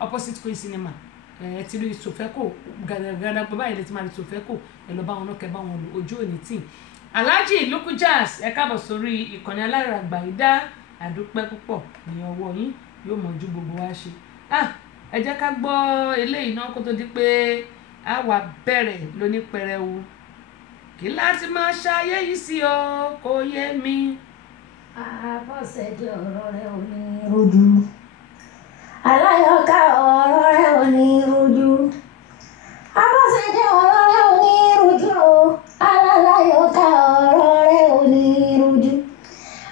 opposite Queen Cinema ti rí Sofeco gàdàgàdà báyìí lè ti máa rí Sofeco ẹ lọ bá wọn náà kẹ́ bá wọn lò ojú òní tì. Alhaji Luku Jazz ẹ káàbọ̀ sórí ìkànnì aláràgbà ìdá àdúpẹ́ púpọ̀ ní ọwọ́ yín yóò mọ̀ ju gbogbo wa ṣe. Ẹ jẹ́ ká gbọ́ eléyìí náà kó tó di pé a wà bẹ̀rẹ̀ lóní pẹrẹwu. Kí láti máa ṣayé yìí sí o kò yé mi. Àbọ̀sẹ̀dé ọ̀rọ̀ rẹ̀ ò ní rojú. Aláyọ̀ká ọ̀rọ̀ rẹ̀ ò ní rojú. Àbọ̀sẹ̀dé ọ̀rọ̀ rẹ̀ ò ní rojú o. Aláyọ̀ká ọ̀rọ̀ rẹ̀ ò ní rojú.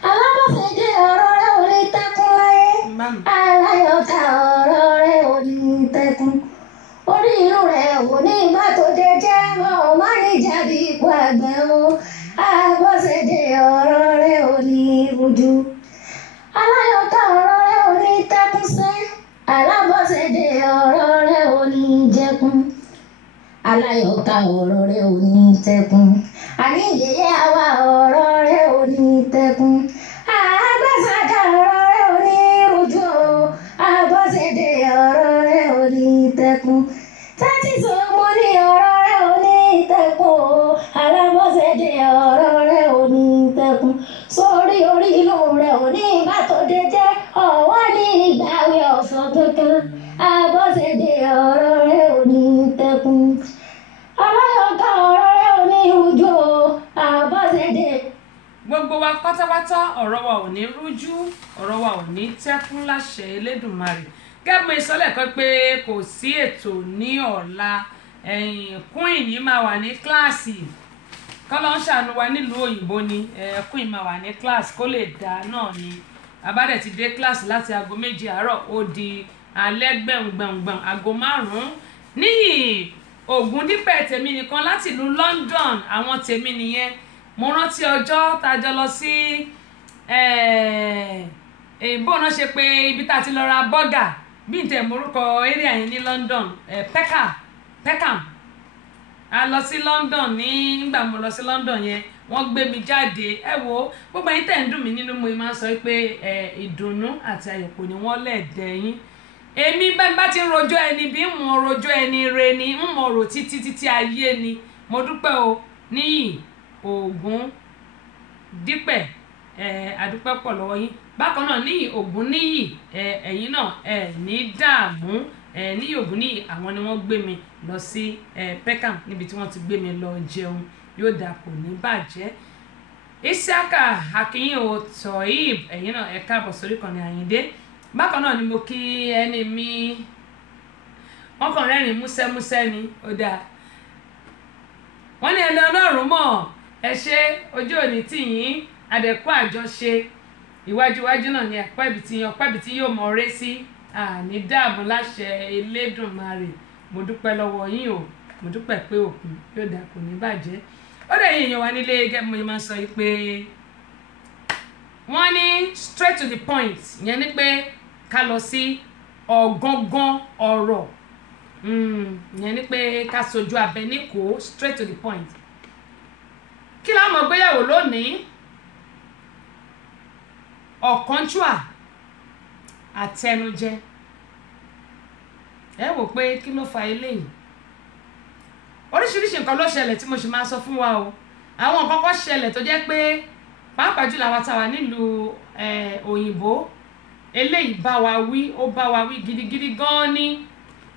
Alábọ̀sẹ̀dé ọ̀rọ̀ rẹ̀ ò ní tẹ́kún láyé. Aláyọ̀ká ọ̀rọ̀ rẹ̀ ò ní tẹ́kún. Orí inú rẹ̀ ò ní má tó jẹjẹ́ ọ̀ má ní jáde ipò àgbẹ̀ o. Àbọ̀sẹ̀dé ọ̀rọ̀ rẹ̀ ò ní rojú. Aláyọ̀ká ọ̀rọ̀ rẹ̀ ò ní tẹ́kún sẹ́. Alábọ̀sẹ̀dé ọ̀rọ̀ rẹ̀ ò ní jẹkún. Aláyọ̀ká ọ̀rọ̀ rẹ̀ ò ní tẹ́kún. Àní yèyé àwa ọ̀rọ̀ rẹ̀ ò ní tẹ́kún. Àbọ̀sẹ̀dé ọ̀rọ̀ rẹ̀ ò ní rojú o. Àbọ̀sẹ̀dé ọ̀rọ̀ rẹ̀ ò ní tẹ́kún. Tẹ́tí sọ mo ní ọ̀rọ̀ rẹ̀ ò ní tẹ́kún o. Alábọ̀sẹ̀dé ọ̀rọ̀ rẹ̀ ò ní tẹ́kún. Sórí orí inú rẹ̀ ò ní bá tó dé jẹ́ ọ̀wọ́ ní ìgbàwé ọ̀sán kankan. Àbọ̀sẹ̀dé ọ̀rọ̀ rẹ̀ ò ní tẹ́kún. Aláyọ̀ká ọ̀rọ̀ rẹ̀ ò ní rújú o. Àbọ̀sẹ̀dé. Gbogbo wa pátápátá ọ̀rọ̀ wa ò ní rújú ọ̀rọ̀ wa ò ní tẹ́kún láṣẹ Elédùmarè. Gẹ́gẹ́ bí ìsọ̀lẹ̀ kan pé kò sí ètò ní ọ̀la Queen yìí máa wà ní kíláàsì kọ́lọ́ ń ṣàánú wa nílùú òyìnbó ni Queen máa wà ní kíláàsì kó lè dá náà ni abádẹ̀ ti dé kíláàsì láti aago 7 àárọ̀ ó di alẹ́ gbẹ̀ngbẹ̀ngbẹ̀n aago 5 níyì Ògúndípẹ̀ tèmi nìkan láti ìlú London àwọn tèmi nìyẹn mo rántí ọjọ́ tá a jọ lọ sí bóun náà ṣe pé ibi tá a ti lọ ra bọ́gà bí n tẹ̀ morúkọ area yẹn ní London Peckham a lọ sí London nígbà mo lọ sí London yẹn wọ́n gbé mi jáde ẹ wo gbogbo ẹ̀yin tẹ̀ ń dùn mí nínú mo máa ń sọ pé ìdùnnú àti ayọ̀ kò ní wọ́n lẹ̀dẹ̀ yín èmi bá ti ń rojọ́ ẹni bí ń mọ rojọ́ ẹni re ni ń mọ rò títí ayé ni mo dúpẹ́ o níyì Ògúndípẹ̀ àdúpẹ́ pọ̀ lọ́wọ́ yín bákan náà níyì Ògúnníyì ẹ̀yin náà ní dààmú níyì Ògúnníyì àwọn ni wọ́n gbé mi lọ sí Peckham níbi tí wọ́n ti gbé mi lọ jẹun yóò dà kò ní bàjẹ́ Isiaka Akinyìn o Toyib ẹ̀yin náà ẹ káàbọ̀ sórí kan ní Àyìndé bákan náà ni mo kí ẹni mi wọ́n kàn rẹ́rìn músẹ́músẹ́ ni ó dáa wọ́n ní ẹni Ọlọ́run mọ̀ ẹ ṣe ojú òní tìyín àdẹ̀kọ́ àjọṣe iwájúwájú náà ni ọ̀pá ibi tí yóò mọ ọrẹ́ sí àní dààmú láṣẹ Elédùmarè mo dúpẹ́ lọ́wọ́ yín o mo dúpẹ́ pé òkun yóò dà kò ní bàjẹ́ ó dẹ̀ yín èèyàn wa nílé gẹ́gẹ́ mo máa ń sọ yìí pé wọ́n ní straight to the point ìyẹn ni pé ká lọ sí ọ̀gangan ọ̀rọ̀ ìyẹn ni pé ká sojú abẹ níkò straight to the point kí la mọ̀ gbéyàwó lónìí ọ̀kánjúà àtẹnujẹ ẹ wò pé kí ló fa eléyìí oríṣiríṣi nǹkan ló ṣẹlẹ̀ tí mo sì máa sọ fún wa o àwọn nǹkan kan ṣẹlẹ̀ tó jẹ́ pé pàápàá jùlọ àwọn táwa nílùú òyìnbó eléyìí bá wa wí ó bá wa wí gidigidi gan ni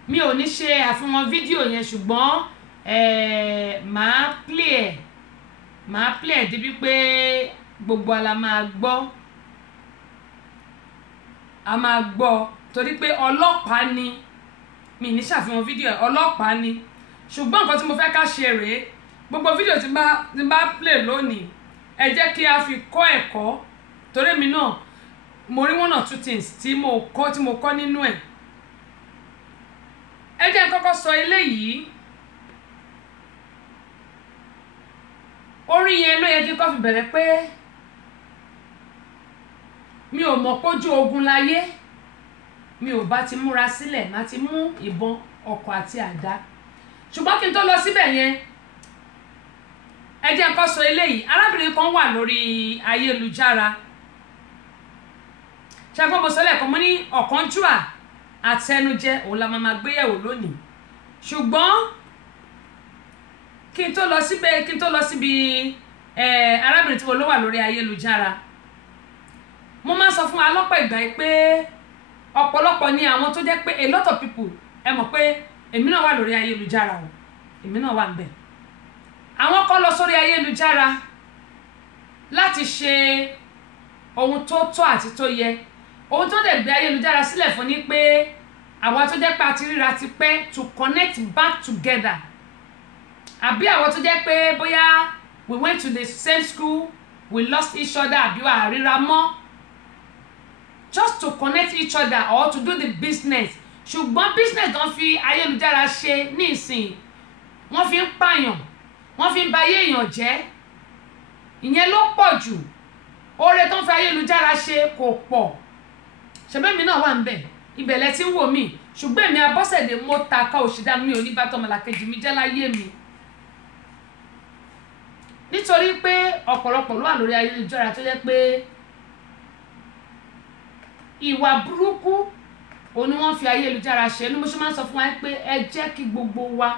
mi ò ní ṣe àfihàn fídíò yẹn ṣùgbọ́n màá play ẹ̀ débi pé gbogbo ala máa gbọ́ torí pé ọlọ́pàá ni mi ní ṣàfihàn fídíò ẹ̀ ọlọ́pàá ni ṣùgbọ́n nǹkan tí mo fẹ́ ká ṣe rèé gbogbo fídíò tí bá play lónìí ẹ jẹ́ kí a fi kọ́ ẹ̀kọ́ torí mi náà mo rí 1 or 2 things tí mo kọ́ nínú ẹ̀ ẹ jẹ́ kọ́kọ́ sọ eléyìí orí yẹn ló yẹ kí kọ́ fi bẹ̀rẹ̀ pé mi ò mọ̀ pójú ogun láyé mi ò bá ti múra sílẹ̀ má ti mú ìbọn ọkọ̀ àti àdá ṣùgbọ́n kí n tó lọ síbẹ̀ yẹn ẹ jẹ́ kó sọ eléyìí arábìnrin kan wà lórí ayélujára ṣàgbọ́n mo sọ lẹ́ẹ̀kan mo ní ọ̀kánjúà àtẹnujẹ òun la máa gbéyẹ̀wò lónìí ṣùgbọ́n kí n tó lọ síbi arábìnrin tí mo ló wà lórí ayélujára mo máa sọ fún wa lọ́pọ̀ ìgbà yìí pé ọ̀pọ̀lọpọ̀ ni àwọn tó jẹ́ pé a lot of people ẹ mọ̀ pé èmi náà wà lórí ayélujára o èmi náà wà ń bẹ̀ àwọn kan lọ sórí ayélujára láti ṣe ohun tó tọ́ àti tó yẹ ohun tó dẹ̀ gbé ayélujára sílẹ̀ fún ni pé àwọn tó jẹ́ pé àti ríra ti pẹ́ to connect back together àbí àwọn tó jẹ́ pé bóyá we went to the same school we lost each other àbí wà á ríra mọ́ just to connect each other or to do the business ṣùgbọ́n business tó ń fi ayélujára ṣe ní ìsìn wọ́n fi ń pààyàn wọ́n fi ń ba ayé èèyàn jẹ́ ìyẹn ló pọ̀ jù oore tó ń fi ayélujára ṣe kò pọ̀ ṣẹbẹ́mi náà wà ń bẹ̀ ibẹ̀ lẹ ti ń wò mí ṣùgbọ́n èmi Abọ́sẹ̀dé mo ta ká òṣìdá mi ò ní bá tọmọlàkejì mi jẹ́ láyé mi nítorí pé ọ̀pọ̀lọpọ̀ ló wà lórí ayélujára tó jẹ́ pé ìwà burúkú òun ni wọ́n fi ayélujára ṣe ní mo ṣe máa ń sọ fún wa pé ẹ jẹ́ kí gbogbo wa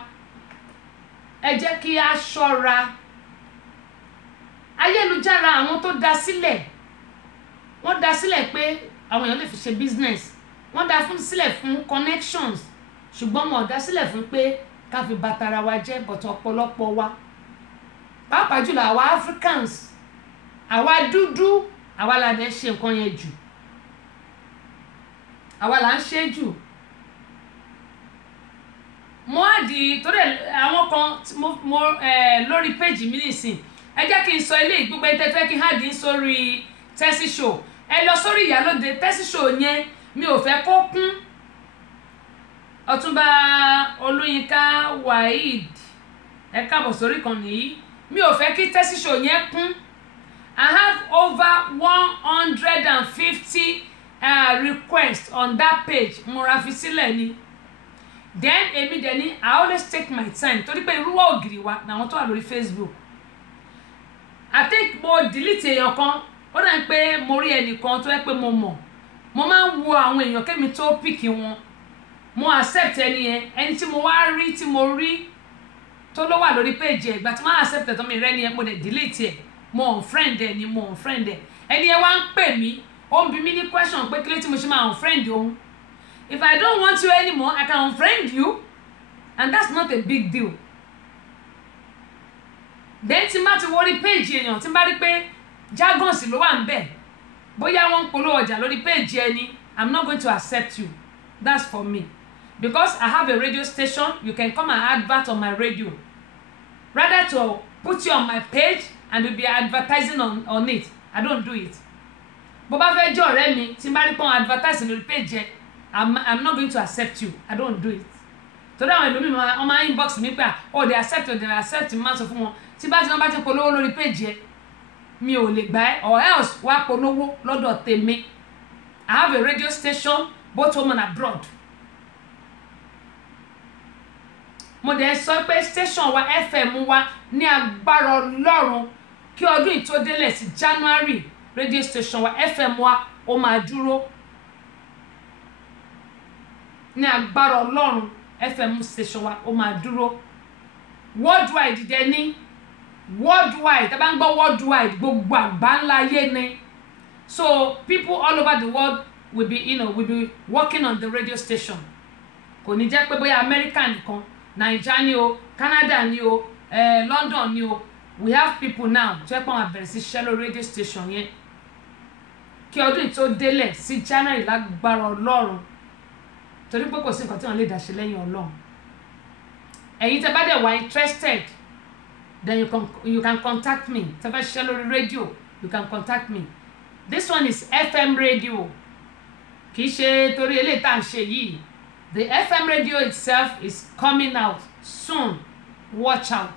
ẹ jẹ́ kí a ṣọ́ra ayélujára àwọn tó dá sílẹ̀ wọ́n dá sílẹ̀ pé àwọn èèyàn lè fi ṣe business wọ́n dá sílẹ̀ fún connections ṣùgbọ́n wọn ò dá sílẹ̀ fún pé ká fi bàtàrà wa jẹ́ bọ̀tọ̀ ọ̀pọ̀lọpọ̀ wa pàápàá jùlọ àwa Africans àwa dúdú àwa la dẹ̀ ṣe nǹkan yẹn jù àwa là ń ṣe jù mo á di torí àwọn kan mo lórí péjì mi nìsín ẹ jẹ́ kí n sọ ilé ìgbúgbé tẹ́fẹ́ kí n hàdí sórí Tessy Show ẹ lọ sórí Ìyálóde Tessy Show yẹn mi ò fẹ́ kó kún Ọ̀túnba Olúyinká Waheed ẹ káàbọ̀ sórí kan nìyí mi ò fẹ́ kí Tessy Show yẹn kún I have over 150 requests on that page mo ra fi sílẹ̀ ni then èmi dẹ̀ ni I always take my time torí pé irúwọ́ ògiri wa làwọn tó wà lórí Facebook I think mo delete èèyàn kan ó dà pé mo rí ẹnìkan tó yẹ pé mo mọ̀ mo máa ń wo àwọn èèyàn kémi tó pìkì wọn mo accept ẹni yẹn ẹni tí mo wá rí tí mo rí tó ló wà lórí page ẹ̀ ìgbà tí mo accept ẹ̀ tó mi rẹ́ ni yẹn mo dẹ̀ delete ẹ̀ mo unfriend ẹ̀ ni mo unfriend ẹ̀ ẹni yẹn wá ń pè mí ó ń bi mí ní question pé kílé tí mo ṣe máa unfriend òun if I don't want you anymore I can unfriend you and that's not a big deal then tí n bá ti wọrí page èèyàn tí n bá rí pé jargons ló wà ń bẹ̀ bóyá wọ́n ń polówó ọjà lórí page ẹni I'm not going to accept you that's for me because I have a radio station you can come and advert on my radio rather to put you on my page and you'll be advertising on it I don't do it bó bá fẹ́ jẹ́ ọ̀rẹ́ mi tí n bá rí pọ́n advertise lórí page ẹ I'm not going to accept you I don't do it torí àwọn ẹlòmíì wọ́n máa inbox mi pé oh they accept mi máa sọ fún wọn tí bá ti wọ́n bá ti polówó lórí page ẹ mi ò lè gbà ẹ́ or else wá polówó lọ́dọ̀ tèmi I have a radio station both home and abroad mo dẹ̀ sọ pé station wa FM wa ní agbára Ọlọ́run kí ọdún yìí tó délẹ̀ sí January radio station wa FM wa ó máa dúró ní agbára Ọlọ́run FM station wa ó máa dúró worldwide dẹ̀ ní worldwide tá bá ń gbọ́ worldwide gbogbo àgbáńlá ayé ni so people all over the world will be working on the radio station kò ní jẹ́ pé bóyá America nìkan Naija ni o Canada ni o London ni o we have people now tó yẹ pé wọ́n bẹ̀rẹ̀ sí ṣiṣẹ́ lórí radio station yẹn kí ọdún tó délẹ̀ sí January lágbára Ọlọ́run torí pé kò sí nǹkan tí wọ́n lè dàṣe lẹ́yìn Ọlọ́run ẹ̀yin tẹ́ bá dẹ̀ wá interested then you can contact me tẹ́ fẹ́ ṣiṣẹ́ lórí radio you can contact me this one is FM radio kì í ṣe torí eléyìí tá à ń ṣe yìí the FM radio itself is coming out soon watch out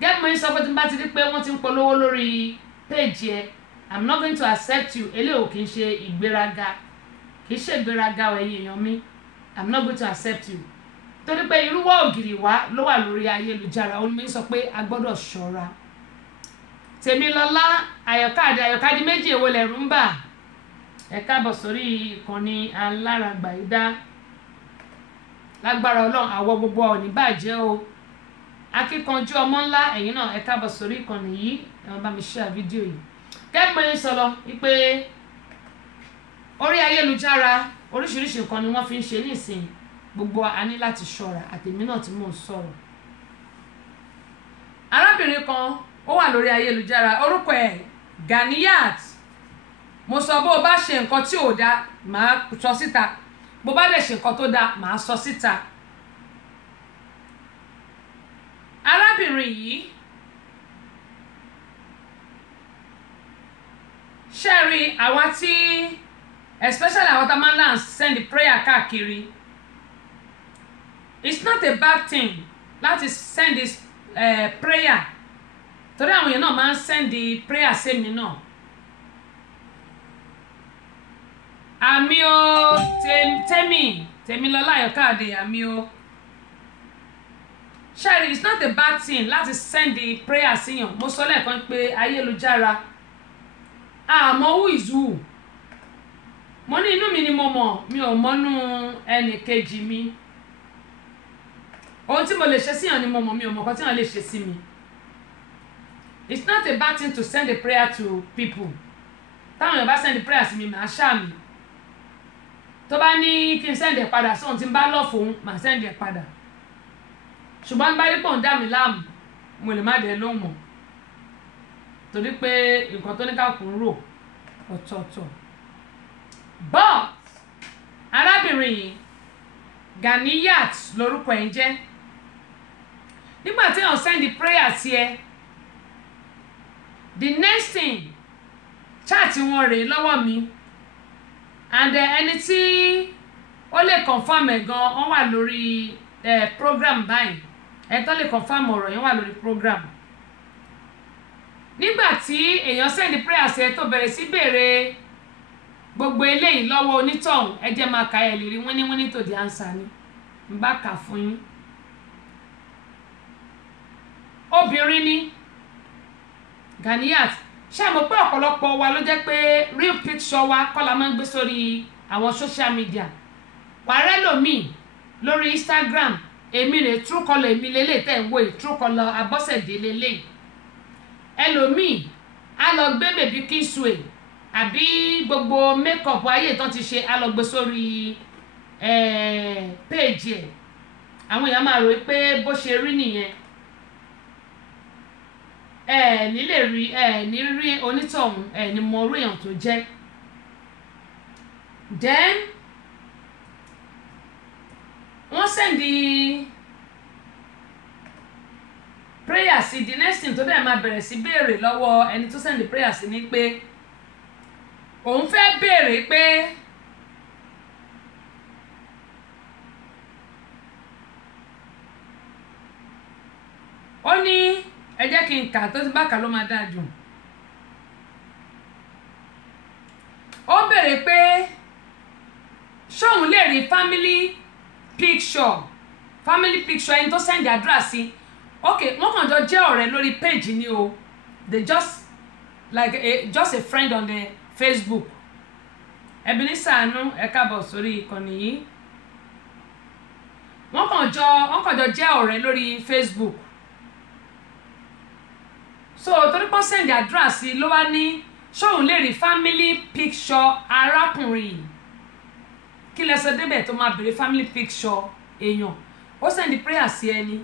get me sọ pé tí n bá ti rí pé wọ́n ti ń polówó lórí page yẹn I'm not going to accept you eléyìí kì í ṣe ìgbéraga kì í ṣe ìgbéraga ẹ̀yin èèyàn mi I'm not going to accept you torí pé irúwọ́ ògiri wa ló wà lórí ayélujára ó ní sọ pé a gbọ́dọ̀ ṣọ́ra Tèmilọ́lá àyọ̀káde méjì èwo lẹ̀rù ń bà ẹ káàbọ̀ sórí ìkànnì Aláràgbàyídá lágbára Ọlọ́run àwọ̀ gbogbo ò ní bàjẹ́ o akíkanjú ọmọ ńlá ẹ̀yin náà ẹ káàbọ̀ sórí ìkànnì yìí ẹ máa bá mi share fídíò yìí kẹ́pẹ́ sọ̀rọ̀ wípé orí ayélujára oríṣiríṣi nǹkan ni wọ́n fi ń ṣe nísìnyí gbogbo a ní láti ṣọ́ra àtèmi náà tí mò ń sọ̀rọ̀ arábìnrin kan ó wà lórí ayélujára orúkọ ẹ̀ Ganiyat mo sọ bó o bá ṣe nǹkan tí ò dáa màá sọ síta bó bá lè ṣe nǹkan tó dáa màá sọ síta arábìnrin yìí ṣẹ́rí àwa tí especially àwọn tá máa ń là ń send prayer káàkiri it's not a bad thing láti send this prayer torí àwọn èèyàn náà máa ń send prayer sí mi náà àmì o Tèmilọ́lá Ayọ̀káde àmì o ṣẹ́rí it's not a bad thing láti send prayer síyàn mo sọ lẹ́ẹ̀kan pé ayélujára àmọ́ who is who mo ní inú mi ni mo mọ̀ mi ò mọ́nú ẹnì kejì mi ohun tí mo lè ṣe síyàn ni mo mọ̀ mi ò mọ̀ kan tí wọ́n lè ṣe sí mi it's not a bad thing to send a prayer to people táwọn èèyàn bá send a prayer sí mi màá ṣàmì tó bá ní kí n send ẹ̀ padà sóhun tí n bá lọ́ fòun màá send ẹ̀ padà ṣùgbọ́n bá rí pọ̀ ń dá mi láàmú mo lè má dẹ̀ lóhùn mọ̀ torí pé nǹkan tó ní ká kún rò ọ̀tọ̀ọ̀tọ̀ but arábìnrin yìí Ganiyat lórúkọ ẹ̀ ń jẹ́ nígbà tí wọ́n send prayer sí ẹ the next thing chat wọn rèé lọ́wọ́ mi and ẹni tí ó lè confirm ẹ̀ gan wọ́n wà lórí program báyìí ẹni tó lè confirm ọ̀rọ̀ yẹn wà lórí program nígbà tí èèyàn send prayer sí ẹ tó bẹ̀rẹ̀ sí béèrè gbogbo eléyìí lọ́wọ́ onítọ̀hún ẹ jẹ́ máa ka ẹ̀ lè rí wíní tó di answer ni n bá kà fún yín obìnrin ni Ganiyat ṣé mo pé ọ̀pọ̀lọpọ̀ wa ló jẹ́ pé real picture wa kọ́ la máa ń gbé sórí àwọn social media wàárẹ̀ lòmíì lórí Instagram èmi rè Truecaller èmi lélẹ̀ tẹ̀ ń wò yìí Truecaller Abọ́sẹ̀dé lélẹ̀ ẹlòmíì á lọ gbé bèbí Kingsway àbí gbogbo makeup ayé tán ti ṣe á lọ gbé sórí page ẹ̀ àwọn èèyàn máa rò pé bó ṣe rí nìyẹn ní lè rí ní rí onítọ̀hún ní mọ orí èèyàn tó jẹ́ then wọ́n sẹ́ndì prayer sí the next thing tó dẹ̀ máa bẹ̀rẹ̀ sí béèrè lọ́wọ́ ẹni tó sẹ́ndì prayer sí ni pé òun fẹ́ béèrè pé ó ní ẹ jẹ́ kí n kà tó ti bá kà ló máa dáa jù ó béèrè pé ṣóun lè rí family picture ẹni tó send address sí ok wọ́n kàn jọ jẹ́ ọ̀rẹ́ lórí page ni o they just like just a friend on the Facebook Ebenezer Anu ẹ káàbọ̀ sórí ìkànnì yìí wọ́n kàn jọ jẹ́ ọ̀rẹ́ lórí Facebook so torí pọ́n send address ló wá ní ṣóun lè rí family picture arákùnrin kí lẹ sọ débẹ̀ tó máa bèrè family picture èèyàn ó send prayer sí ẹni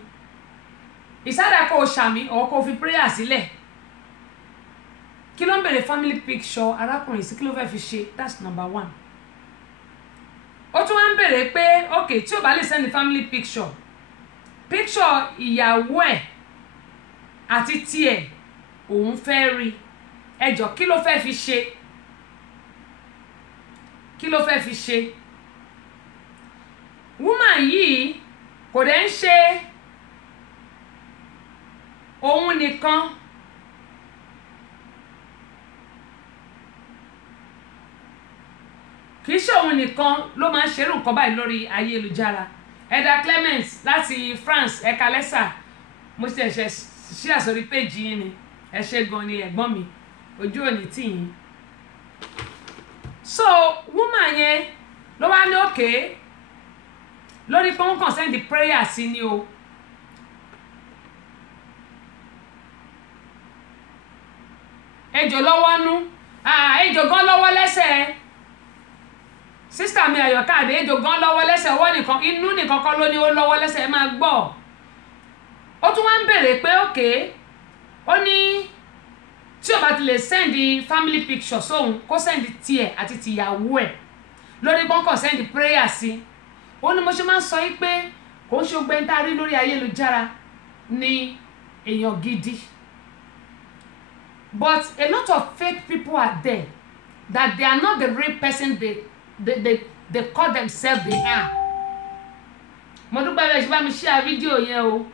ìsádà kó o ṣàmì ọ̀ kó o fi prayer sílẹ̀ kí ló ń bèrè family picture arákùnrin sí kí ló fẹ́ fi ṣe that's number one ó tún wá ń bèrè pé ok tí o bá lè send family picture ìyàwó ẹ̀ àti tiẹ̀ òun fẹ́ rí ẹjọ́ kí ló fẹ́ fi ṣe woman yìí kò dẹ̀ ń ṣe òun nìkan kì í ṣe òun nìkan ló máa ń ṣerú nǹkan báyìí lórí ayélujára Ẹ̀dà Clement láti France ẹ̀ka lẹ́sà mo ti ẹ̀ṣẹ̀ ṣí àsọ̀rí péjì yín ni ẹ ṣé gan ni ẹ̀gbọ́n mi ojú òní tì yín so woman yẹn ló wá ní òkè lórí pé wọ́n kàn send the prayer sí ni o ejò lọ́wọ́ nú ejò gan lọ́wọ́ lẹ́sẹ̀ sísítà mi Àyọ̀káàdé ejò gan lọ́wọ́ lẹ́sẹ̀ ọwọ́ nìkan inú nìkan kọ́ ló ní ó lọ́wọ́ lẹ́sẹ̀ ẹ máa gbọ́ ó tún wá ń béèrè pé òkè ó ní tí o bá ti lè send family picture sóhun kó send tiẹ̀ àti tìyàwó ẹ̀ lórí pọ́ńkọ̀ send prayer sí ó ní mo ṣe máa ń sọ yí pé kò ń ṣe ogbẹ́ tá a rí lórí ayélujára ní èèyàn gidi but a lot of fake people are there that they are not the real person they call themselves they are mo dúpẹ́ bẹ́ẹ̀ ṣe bá mi share fídíò yẹn o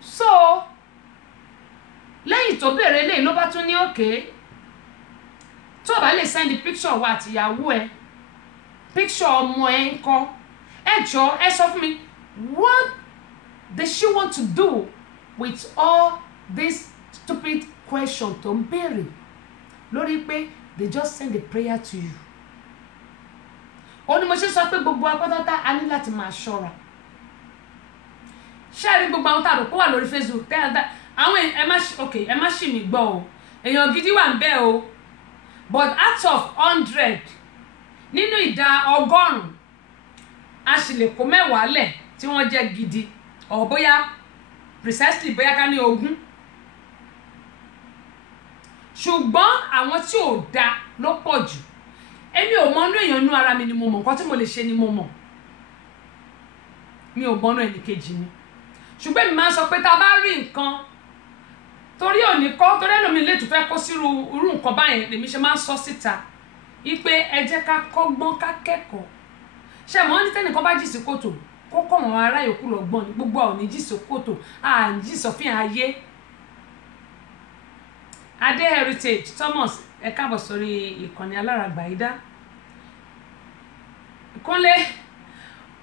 so lẹ́yìn tó bèrè eléyìí ló bá tún ní òkè tó bá lè send picture wa àtìyàwó ẹ picture ọmọ ẹ ń kọ́ ẹ jọ̀ọ́ ẹ sọ fún mi what does she want to do with all this stupid question tó ń béèrè lórí pé they just send a prayer to you ó ní mo ṣe sọ pé gbogbo apátátá a ní láti máa ṣọ́ra ṣáàrí gbogbo àwọn tààrọ̀ kó wà lórí Facebook àwọn ẹ má ṣì mí gbọ́ o èèyàn gidi wà ń bẹ o but out of 100 nínú ìdá 100 a sì lè kó 10 lẹ̀ tí wọ́n jẹ́ gidi or bóyá precisely bóyá ká ní 20 ṣùgbọ́n àwọn tí ò dá ló pọ̀ jù èmi ò mọnú èèyàn nú ara mi ni mo mọ̀ nǹkan tí mo lè ṣe ni mo mọ̀ mi ò mọnú ẹnì kejì mi ṣùgbọ́n mi máa ń sọ pé tá a bá rí nǹkan torí òní kọ́ torí ẹlòmí lè tún fẹ́ kó sírú irú nǹkan báyẹn lèmi ṣe máa ń sọ síta ipe ẹ jẹ́ ká kọ́gbọ́n ká kẹ́kọ̀ọ́ ṣe mọ́ ní tẹ́nìkan bá jì sí kòtò kó kọ́ wọn ará yòókù lọ́gbọ́n ní gbogbo àwọn oníjì sí kòtò à ń jì sọ́fìn ayé Adé Heritage Thomas ẹ káàbọ̀ sórí ìkànnì Aláràgbàyídá Kúnlé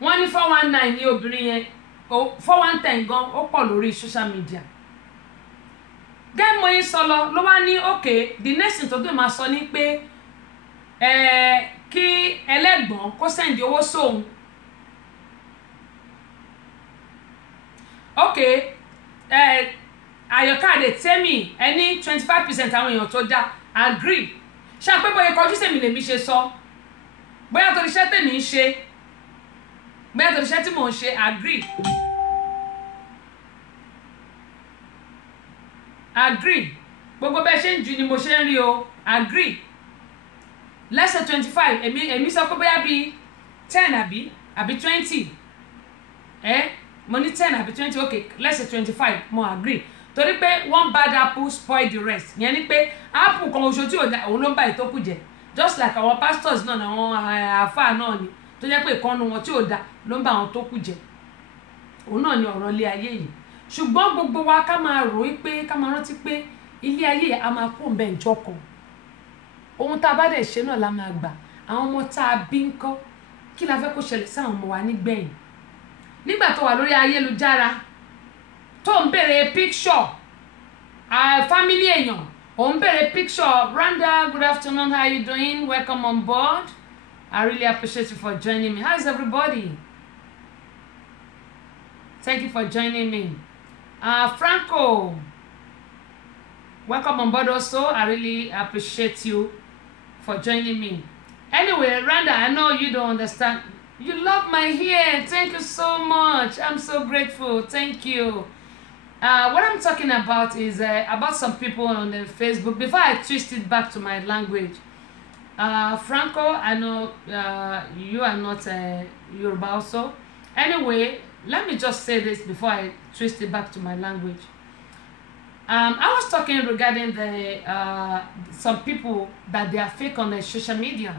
wọ́n ní 419 ní obìnrin yẹn 410 gan ó pọ̀ lórí social media gẹ́mọ̀ yín sọlọ ló wá ní òkè the next thing tó dé máa sọ ní pé kí ẹlẹ́gbọ̀n kó sẹ́ndì owó sóhun òkè Àyọ̀káàdé tẹ́mì ẹni 25% àwọn èèyàn tó dá agree ṣàpẹ́ bóyá kọjú sèmi lèmi ṣe sọ bóyá torí iṣẹ́ tèmi ń ṣe bóyá torí iṣẹ́ tí mò ń ṣe agree gbogbo bẹ́ẹ̀ ṣe ń ju ni mo ṣe ń rí o agree lẹ́sẹ̀ 25 èmi sọ pé bóyá bíi 10 àbí 20 mo ní 10 àbí 20 okay lẹ́sẹ̀ 25 mo agree torí pé one bad apple spoil the rest yẹn ni pé apple kan oṣù tí òun ló ń bá ìtókù jẹ just like àwọn pastors náà àwọn àáfàá náà ni tó jẹ́ pé ìkànnù wọn tí ò da ló ń bá àwọn tó kù jẹ òun náà ni ọ̀rọ̀ ilé ayé yìí ṣùgbọ́n gbogbo wa ká máa rò ó pé ká máa rántí pé ilé ayé a máa kó ǹbẹ̀ ìjọ kan ohun tá a bá dẹ̀ ṣe náà la máa gbà àwọn ọmọ tá a bí ń kọ́ kí la fẹ́ kó ṣẹlẹ̀ sáwọn ọmọ wa nígbẹ̀yìn nígbà tó wà lórí ayélujára tó ń béèrè picture family èèyàn ò ń béèrè picture Randa, good afternoon, how are you doing? Welcome on board. I really appreciate you for joining me. How is everybody? Thank you for joining me. Franco, welcome on board also. I really appreciate you for joining me. Anyway, Randa, I know you don't understand. You love my hair. Thank you so much. I'm so grateful. Thank you. What I'm talking about is about some people on the Facebook. Before I twist it back to my language, Franco, I know you are not Yoruba also. Anyway, let me just say this before I twist it back to my language. I was talking regarding the some people that they are fake on the social media.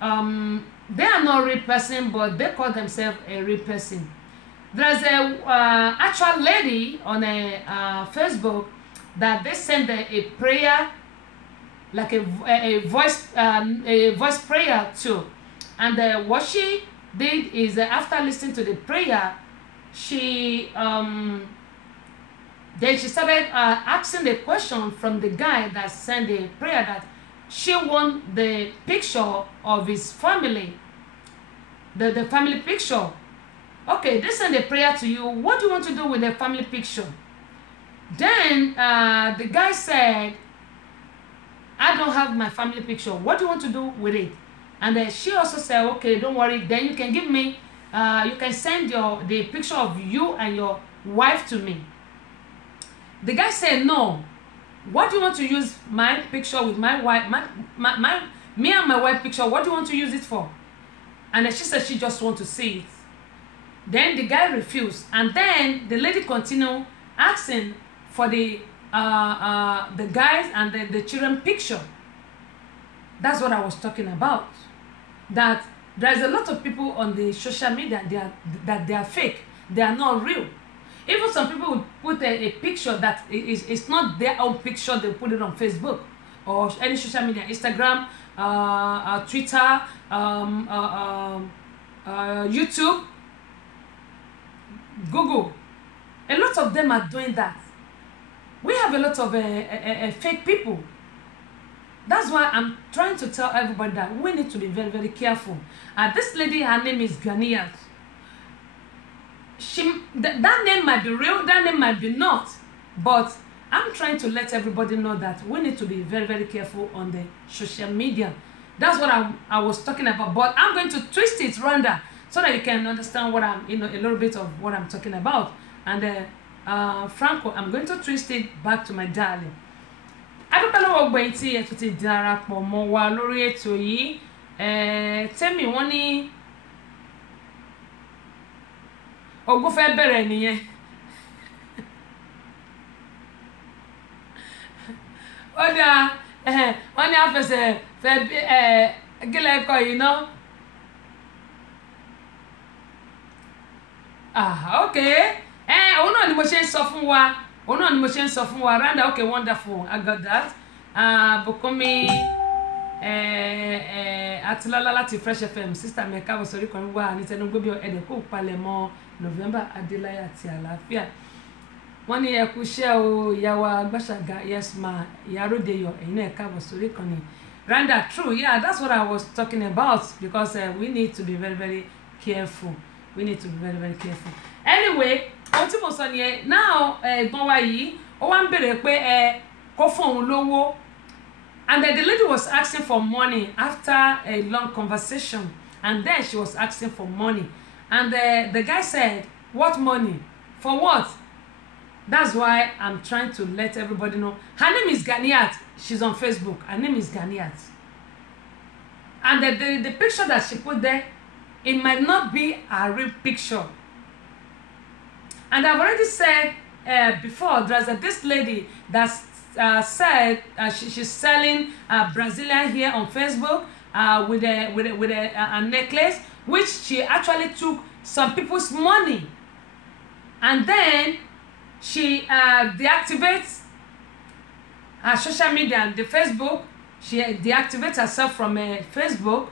They are not a real person, but they call themselves a real person. There's a actual lady on a Facebook that they send a prayer, like a voice prayer to, and what she did is after listening to the prayer, she then she started asking the question from the guy that sent the prayer that she want the picture of his family, the family picture. Okay, they send a prayer to you. What do you want to do with the family picture? Then the guy said, I don't have my family picture. What do you want to do with it? And she also said, okay, don't worry. Then you can give me, you can send the picture of you and your wife to me. The guy said, no. What do you want to use my picture with my wife, me and my wife picture? What do you want to use it for? And she said she just want to see it. Then the guy refused, and then the lady continued asking for the guys and the children picture. That's what I was talking about. That there's a lot of people on the social media they are fake. They are not real. Even some people would put a picture that is not their own picture. They put it on Facebook or any social media, Instagram, Twitter, YouTube, Google. A lot of them are doing that. We have a lot of fake people. That's why I'm trying to tell everybody that we need to be very, very careful. This lady, her name is Ganiyat. That name might be real, that name might be not. But I'm trying to let everybody know that we need to be very, very careful on the social media. That's what I was talking about. But I'm going to twist it, Rhonda, so that you can understand what I'm, a little bit of what I'm talking about. And Franco, I'm going to twist it back to my darling. Adúpẹ́ lọ́wọ́ gbẹ̀yìn tí ẹ tún ti darapọ̀ mọ́ wa lórí ètò yìí. Tẹ́mi wọ́n ní ogun fẹ́ bẹ̀rẹ̀ nìyẹn. Ó dáa, wọ́n ní àfẹsẹ̀ fẹ́ gílẹ̀ ẹ̀kọ́ yìí ná. Okay. Òun náà ni mo ṣe ń sọ fún wa. Randa, okay, wonderful. I got that. Bùkúnmi Àtilọ́lá láti Fresh FM. Sister mi káàbọ̀ sórí kan wá ní tẹnugbóbi ẹ̀dẹ̀kú palẹ̀mọ́ November Adéláyà àti àlàáfíà. Wọ́n ní ẹ kú iṣẹ́ o, ìyàwó Agbáṣàgà, yes ma, Ìyáródeyọ̀, ẹ̀yin náà káàbọ̀ sórí kan ni. Randa, true, yeah, that's what I was talking about, because we need to be very, very careful. We need to be very, very careful. Anyway, ohun tí mo sọ nìyẹn. Now ẹ̀gbọ́n wa yìí ó wá ń bèrè pé kó fún òun lówó, and the lady was asking for money after a long conversation, and then she was asking for money, and the guy said, what money? For what? That's why I'm trying to let everybody know. Her name is Ganiyat. She's on Facebook. Her name is Ganiyat. And the picture that she put there, it might not be a real picture. And I've already said before, there's this lady that said she's selling Brazilian hair on Facebook with a necklace, which she actually took some people's money, and then she deactivates her social media and the Facebook. She deactivates herself from Facebook.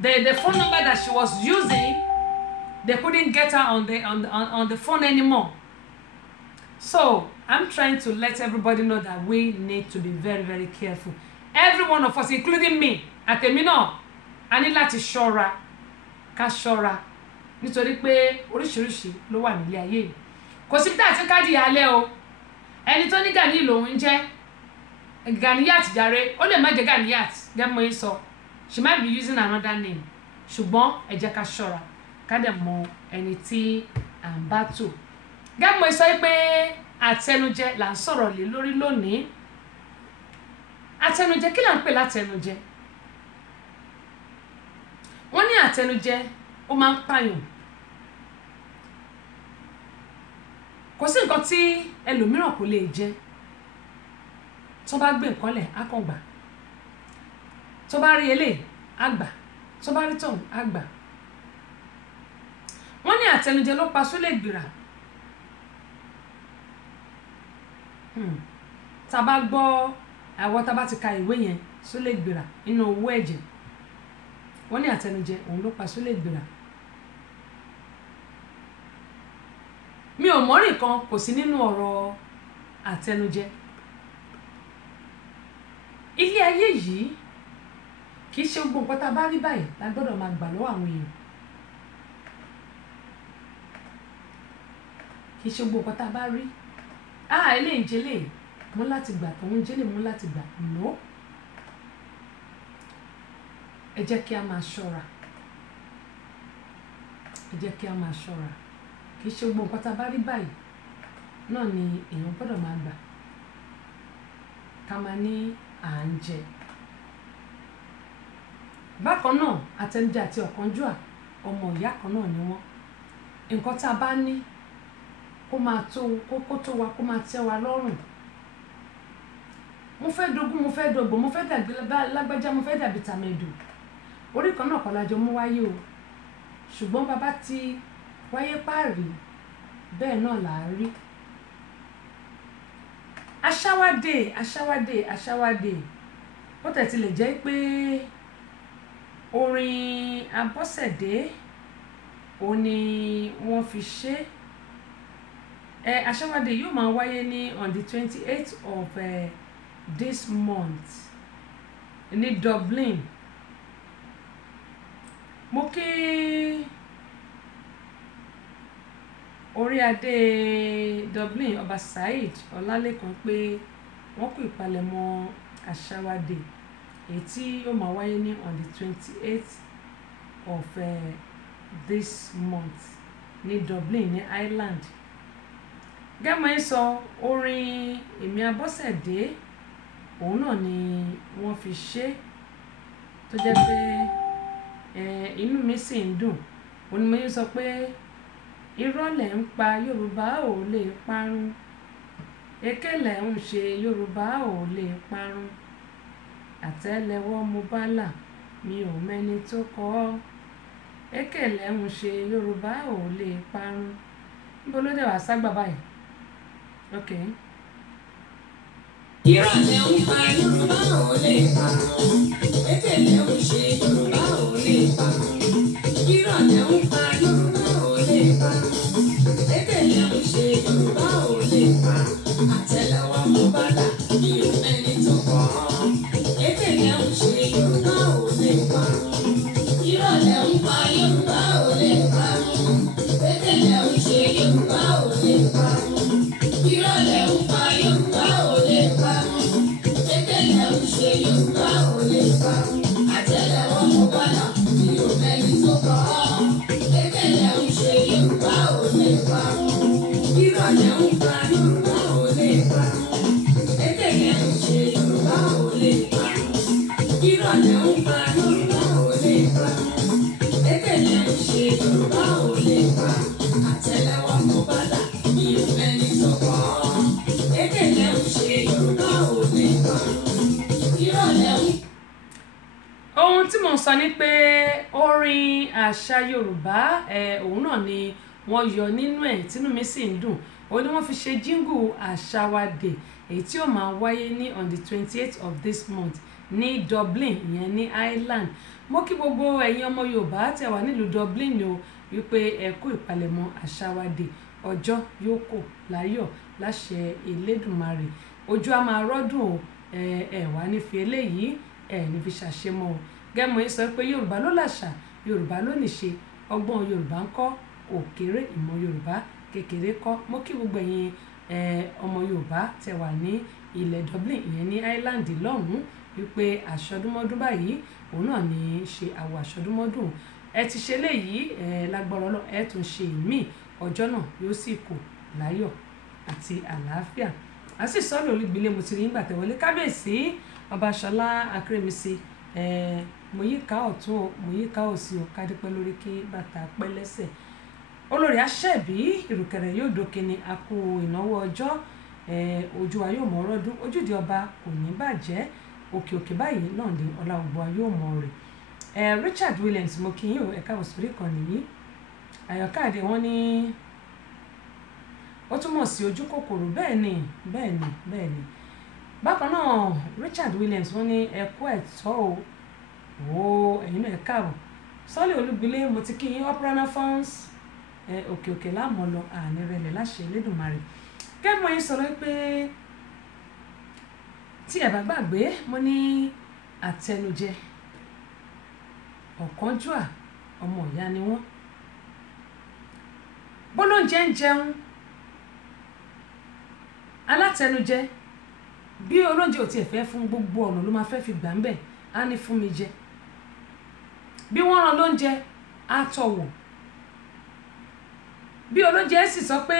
The phone number that she was using, they couldn't get her on the phone anymore. So I'm trying to let everybody know that we need to be very, very careful. Every one of us, including me, àtèmi náà, a ní láti ṣọ́ra, ká ṣọ́ra, nítorí pé oríṣiríṣi ló wà nílé ayé. Kò sí tá ti káàdì alẹ́ o. Ẹni tó ní Gani lòun jẹ́ Ganiyat jàre, ó lè má jẹ́ Ganiyat, gẹ́gẹ́ mo sọ. She might be using another name. Ṣùgbọ́n ẹ jẹ́ ká ṣọ́ra, ká dẹ̀ mọ ẹni tí à ń bá tò. Gẹ́gẹ́ mo sọ pé àtẹnujẹ là ń sọ̀rọ̀ lé lórí lónìí. Àtẹnujẹ, kí là ń pè látẹnujẹ? Wọ́n ní àtẹnujẹ ó máa ń pààyàn. Kò sí nǹkan tí ẹlòmíràn kò lè jẹ. Tó bá gbé nǹkan lẹ̀ á kàn gbà. Tó bá rí eléyìí á gbà. Tó bá rí tọ̀hún á gbà. Wọ́n ní àtẹnujẹ ló pa Súlè Gbìrà. Tá bá gbọ́ àwọn tá bá ti ka ìwé yẹn, Súlè Gbìrà nínú owó ẹ̀jẹ̀. Wọ́n ní àtẹnujẹ òun ló pa Súlè Gbìrà. Mi ò mọ̀rí kan kò sí nínú ọ̀rọ̀ àtẹnujẹ. ilé ayé yìí kì í ṣe gbogbo nǹkan tá a bá rí báyìí la gbọ́dọ̀ máa gbà lọ́wọ́ àwọn èèyàn, kì í ṣe gbogbo nǹkan tá a bá rí eléyìí jẹ́lẹ̀ mú láti gbà tòun jẹ́lẹ̀ mú láti gbà no. Ẹ jẹ́ kí a máa ṣọ́ra, ẹ jẹ́ kí a máa ṣọ́ra, kì í ṣe gbogbo nǹkan tá a bá rí báyìí náà ni èèyàn gbọ́dọ̀ máa gbà ká máa ní à ń jẹ. Bákan náà àtẹnujẹ àti ọ̀kánjúà ọmọ ìyá kan náà ni wọ́n. Nǹkan tá a bá ní kó máa tó kó tó wa, kó máa tẹ́ wa lọ́rùn. Mo fẹ́ dogún, mo fẹ́ dọgbọ̀n, mo fẹ́ dàbí lágbájá, mo fẹ́ dàbí tàmẹ̀dù. Orí kan náà kọ́ la jọ mú wáyé o, ṣùgbọ́n bàbá ti wáyé páàrí bẹ́ẹ̀ náà là á rí. Aṣáwádé ó tẹ̀tí lè jẹ́ pé orin Abọ́sẹ̀dé òun ni wọ́n fi ṣe. Aṣáwádé yóò máa wáyé ní on the 28th of this month ní Dublin. Mo kí orí adé Dublin Ọba Saheed Ọlálékan pé wọ́n kú ìpalẹ̀mọ́ Aṣáwádé èyí tí yóò máa wáyé ní on the 28th of this month ní Dublin ní Ireland. Gẹ́mọ̀ ẹ sọ orin Èmi Abọ́sẹ̀dé òun náà ni wọ́n fi ṣe tó jẹ́ pé inú mi sì ń dùn. Òun ni mo yẹ sọ pé irọ́ lẹ̀ ń pa Yorùbá ò lè parun, èké lẹ̀ ń ṣe Yorùbá ò lè parun, àtẹ́lẹwọ́ mo bá là mi ò mẹ́ni tó kọ́ ọ́, èké lẹ̀ ń ṣe Yorùbá ò lè parun. Níbo ló dẹ̀ wá ságbà báyìí? Okay. Irọ́ lẹ̀ ń pa Yorùbá ò lè parun, èké lẹ̀ ń ṣe Yorùbá ò lè parun. Irọ́ lẹ̀ ń pa Yorùbá ò lè parun, èké lẹ̀ ń ṣe Yorùbá ò lè parun, àtẹ́lẹwọ́ mo bá là mi ò mẹ́ni tó kọ́ ọ́, èké lẹ̀ ń ṣe Yorùbá ò lè parun. Irọ́ lẹ̀ ń pa Yorùbá ò lè parun, èké lẹ̀ ń ṣe Yorùbá ò lè parun. Irọ́ lẹ̀ ń pa Yorùbá ò lè parun, èké lẹ̀ ń ṣe Yorùbá ò lè parun, àtẹ́lẹwọ́ mo bá là mi ò mẹ́ni tó kọ́ ọ́, èké lẹ̀ ń ṣe Yorùbá ò lè parun. Irọ́ lẹ̀ ń pa Yorùbá ò lè parun, èké lẹ̀ ń ṣe Yorùbá ò lè parun. Irọ́ lẹ̀ ń pa Yorùbá ò lè parun, èké lẹ̀ ń ṣe Yorùbá ò lè parun, àtẹ́lẹwọ́ mo bá là mi ò mẹ́ni tó kọ́ ọ́, èké lẹ̀ ń ṣe Yorùbá ò lè parun. Irọ́ lẹ̀ ń. Ohun tí mo sọ ni pé orin àṣà Yorùbá òun náà ni wọ́n yọ nínú ẹ̀ tínú mi sì ń dùn. Òun ni wọ́n fi ṣe jíngù Aṣáwádé èyí tí ó máa wáyé ní on the 28th of this month ní Dublin ìyẹn ní Ireland. Mo kí gbogbo ẹ̀yin ọmọ Yorùbá tẹ́ wà nílùú Dublin o wípé ẹ kú ìpalẹ̀mọ́ Aṣáwádé, ọjọ́ yóò kò láyọ̀ láṣẹ Elédùmarè. Ojú a máa rọ́dùn o, wá ní fi eléyìí ní fi ṣàṣemọ́ o. Gẹ́mọ̀ yín sọ pé Yorùbá ló làṣà, Yorùbá ló níṣe, ọgbọ́n Yorùbá ń kọ́ òkèrè, ìmọ̀ Yorùbá kékeré kọ́. Mo kí gbogbo ẹ̀yin ọmọ Yorùbá tẹ́ wà ní ilẹ̀ Dublin ìyẹn ní Ireland lọ́hùn-ún wípé àṣọdúnmọ́dún báyìí òun náà ní í ṣe àwọ̀ àṣọdúnmọ́dún. Ẹ ti ṣe léyìí lágbára Ọlọ́run, ẹ tún ṣe ìmíì, ọjọ́ náà yóò sì kò láyọ̀ àti àlàáfíà. A sì sọ́ọ̀lù Olúgbìlé mo ti rí nígbà tẹ̀wọlé kábíyèsí Ọba Ṣọlá Akérèmísí. Mo yí ká ọ̀tún o, mo yí ká òsì o, kádípẹ́ lórí kí bàtà pẹ́ lẹ́sẹ̀. Olórí Aṣẹ́bí ìrùkẹ̀rẹ̀ yóò dókè ní àkú ìnáwó ọjọ́. Ojú wa yóò mọ ọrọ́dún, ojúde ọba kò ní bàjẹ́, òkè òkè báyìí náà ni ọlá gbogbo wa yóò mọ rẹ̀. Richard Williams mo kí yín o, ẹ̀ka òsèré kan nìyí. Àyọ̀káàdé wọn ní ó túmọ̀ sí ojú kòkòrò. Bẹ́ẹ̀ ni. Bákan náà Richard Williams wọ́n ní ẹ̀kú ẹ̀tọ́ o ẹ̀yin náà ẹ káàbọ̀. Sọ́ọ̀lì Olúgbìlé mo ti kí yín Oprana Fons òkè òkè láàmú lọ àní rẹlẹ̀ láṣẹ Elédùmarè. Kẹ́mọ̀ yín sọ pé tí ẹ bá gbàgbé mo ní àtẹnujẹ ọ̀kánjúà ọmọ ìyá ni wọ́n bólóúnjẹ ń jẹun alátẹnujẹ bí olóúnjẹ ò tiẹ̀ fẹ́ fún gbogbo ọ̀nà ló máa fẹ́ fi gbà ń bẹ̀ á ní fún mi jẹ bí wọ́n rán lóúnjẹ á tọ̀wọ̀ bí olóúnjẹ sì sọ pé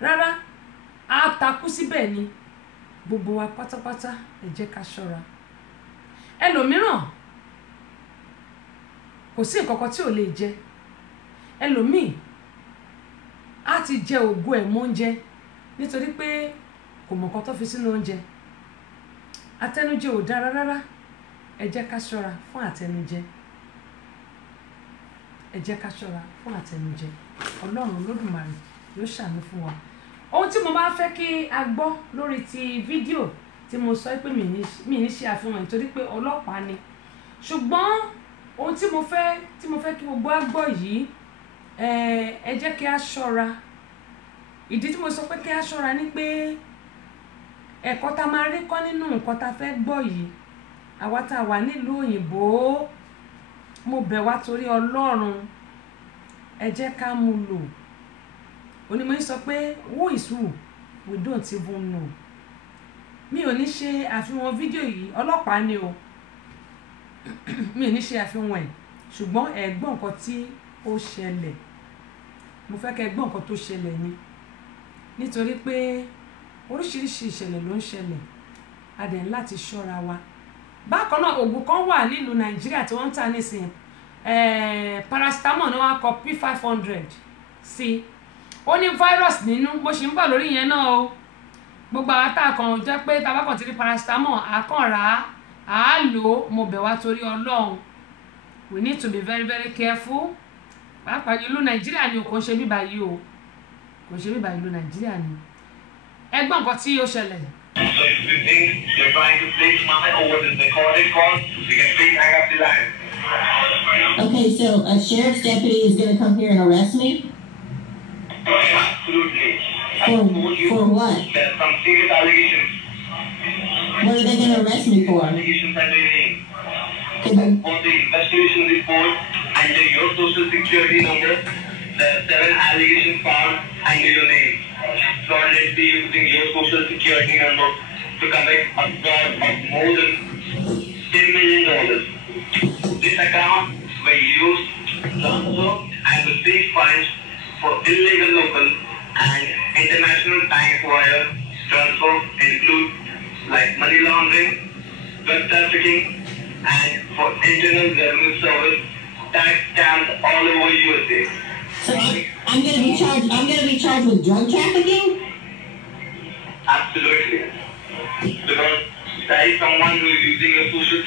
rárá á takú síbẹ̀ ni gbogbo wa pátápátá ẹ jẹ́ ká ṣọ́ra ẹlòmíràn kò sí nǹkan kan tí ò lè jẹ ẹlòmíì á ti jẹ ògo ẹ̀ mọ́ oúnjẹ nítorí pé kò mọ̀ nǹkan tó fi sínú oúnjẹ àtẹnujẹ ò dára rárá ẹ jẹ́ ká ṣọ́ra fún àtẹnujẹ ẹ jẹ́ ká ṣọ́ra fún àtẹnujẹ ọlọ́run olódùmarè yóò ṣàánú fún wa ohun tí mo máa fẹ́ kí a gbọ́ lórí ti fídíò tí mo sọ pé mi ní ṣe àfihàn nítorí pé ọlọ́pàá ni ṣùgbọ́n ohun tí mo fẹ́ kí gbogbo á gbọ́ yìí ẹ jẹ́ kí a ṣọ́ra ìdí tí mo sọ pé kí a ṣọ́ra ni pé ẹ̀kọ́ tá máa rí kọ́ nínú nǹkan tá fẹ́ gbọ́ yìí àwa tá wà nílùú òyìnbó mo bẹ̀ wá torí ọlọ́run ẹ jẹ́ ká mú lò onímọ̀ yìí sọ pé who is who we don't even know mi ò ní ṣe àfihàn fídíò yìí ọlọ́pàá ni o mi ò ní ṣe àfihàn ẹ̀ ṣùgbọ́n ẹ gbọ́ nǹkan tí ó ṣẹlẹ̀ mo fẹ́ kẹ́ gbọ́ nǹkan tó ṣẹlẹ̀ ni nítorí pé oríṣiríṣi ìṣẹ̀lẹ̀ ló ń ṣẹlẹ̀ a dẹ̀ ń láti ṣọ́ra wa bákan náà oògùn kan wà nílùú nàìjíríà tí wọ́n ń tà nísìnyí paracetamol ni wọ́n kọ P500 sí ó ní virus nínú bó ṣe ń bọ̀ lórí yẹn náà o gbogbo àwọn tá a kàn jẹ́ pé tá a bá kàn ti rí paracetamol àkànrà á lò ó mo bẹ̀ wá torí ọlọ́run we need to be very very careful pàápàá ìlú nàìjíríà ni kò ń ṣe bíbá yìí o kò ń ṣe bíbá ìlú nàìjíríà ni ẹgbọ́n nǹkan tí ó ṣẹlẹ̀. So if you think you're trying to place my over this recorded call, you can please hang up the line. Okay, so a sheriff's deputy is going to come here and arrest me? Absolutely. I told you For what? there's some serious allegations. What are they going to arrest me for? Allegations under your name. Okay, For the investigation report under your social security number, there are 7 allegations found under your name. Fraudulently using your social security number to commit a fraud of more than $10 million. This account were used to transfer and receive funds for illegal local and international bank wire transfer include like money laundering, drug trafficking, and for internal revenue service tax scams all over USA. so I'm going to be charged. I'm going to be charged with drug trafficking? Absolutely. Because there is someone who is using your social